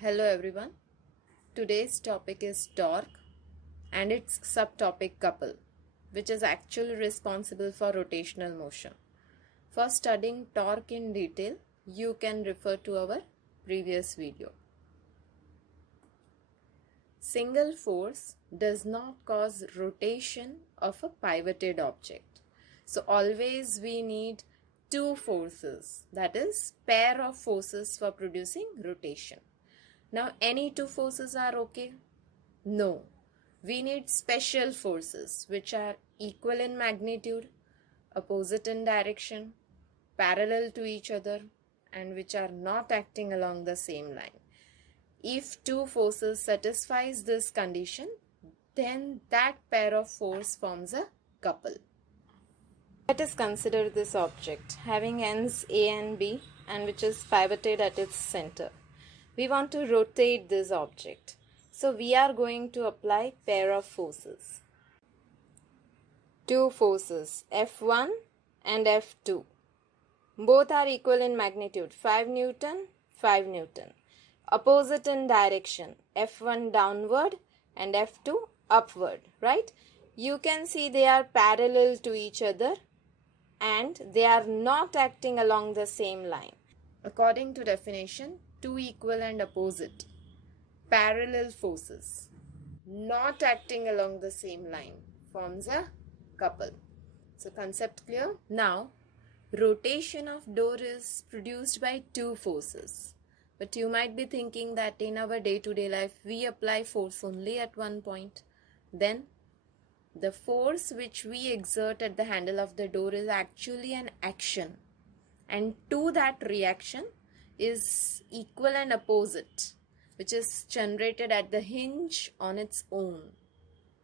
Hello everyone. Today's topic is torque and its subtopic couple, which is actually responsible for rotational motion. For studying torque in detail, you can refer to our previous video. Single force does not cause rotation of a pivoted object. So always we need two forces, that is pair of forces for producing rotation. Now, any two forces are okay? No. We need special forces which are equal in magnitude, opposite in direction, parallel to each other, and which are not acting along the same line. If two forces satisfies this condition, then that pair of force forms a couple. Let us consider this object having ends A and B and which is pivoted at its center. We want to rotate this object. So we are going to apply pair of forces. Two forces, F1 and F2. Both are equal in magnitude, 5 Newton, 5 Newton. Opposite in direction, F1 downward and F2 upward, right? You can see they are parallel to each other and they are not acting along the same line. According to definition, two equal and opposite parallel forces not acting along the same line forms a couple. So concept clear? Now, rotation of door is produced by two forces. But you might be thinking that in our day-to-day life, we apply force only at one point. Then, the force which we exert at the handle of the door is actually an action. And to that reaction is equal and opposite, which is generated at the hinge on its own,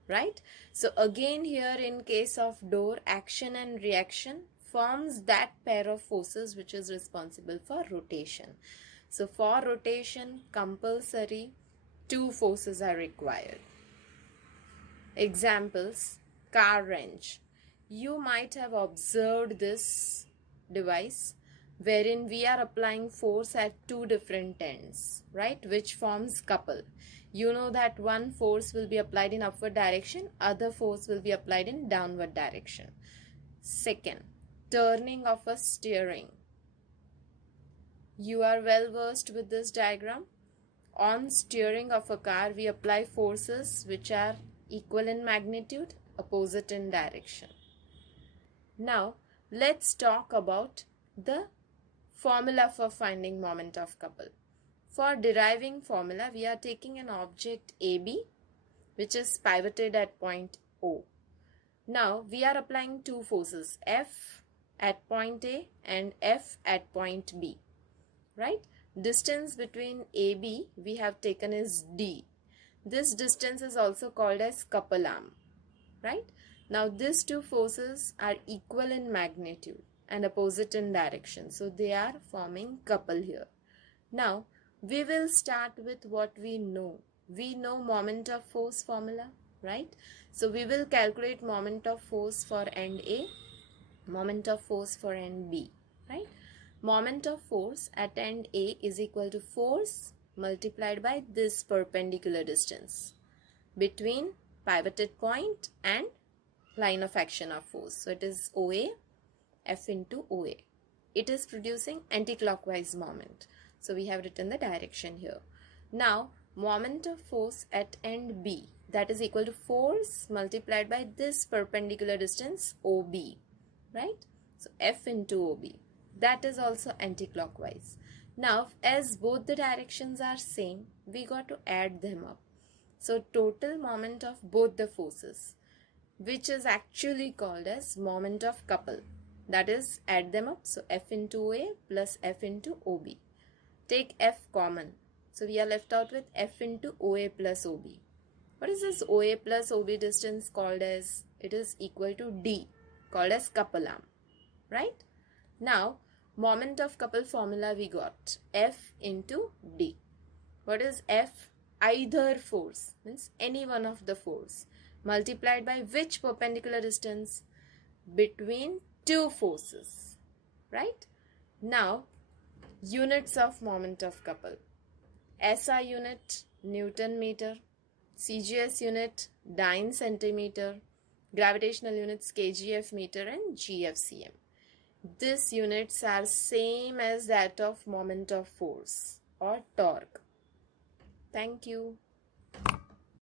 right? So again here in case of door, action and reaction forms that pair of forces which is responsible for rotation. So for rotation, compulsory two forces are required. Examples, car wrench. You might have observed this device wherein we are applying force at two different ends, right, which forms couple. You know that one force will be applied in upward direction, other force will be applied in downward direction. Second, turning of a steering. You are well versed with this diagram. On steering of a car, we apply forces which are equal in magnitude, opposite in direction. Now, let's talk about the formula for finding moment of couple. For deriving formula, we are taking an object AB which is pivoted at point O. Now, we are applying two forces, F at point A and F at point B, right? Distance between AB we have taken is D. This distance is also called as couple arm, right? Now, these two forces are equal in magnitude and opposite in direction. So, they are forming couple here. Now, we will start with what we know. We know moment of force formula, right? So, we will calculate moment of force for end A, moment of force for end B, right? Moment of force at end A is equal to force multiplied by this perpendicular distance between pivoted point and line of action of force. So, it is OA, F into OA. It is producing anti-clockwise moment. So, we have written the direction here. Now, moment of force at end B, that is equal to force multiplied by this perpendicular distance OB, right? So, F into OB. That is also anti-clockwise. Now, as both the directions are same, we got to add them up. So, total moment of both the forces, which is actually called as moment of couple. That is, add them up. So, F into OA plus F into OB. Take F common. So, we are left out with F into OA plus OB. What is this OA plus OB distance called as? It is equal to D, called as couple arm, right? Now, moment of couple formula we got F into D. What is F? Either force, means any one of the force, multiplied by which perpendicular distance? Between two forces, right? Now, units of moment of couple. SI unit Newton meter, CGS unit Dyne centimeter, gravitational units kgf meter and GFcm. These units are same as that of moment of force or torque. Thank you.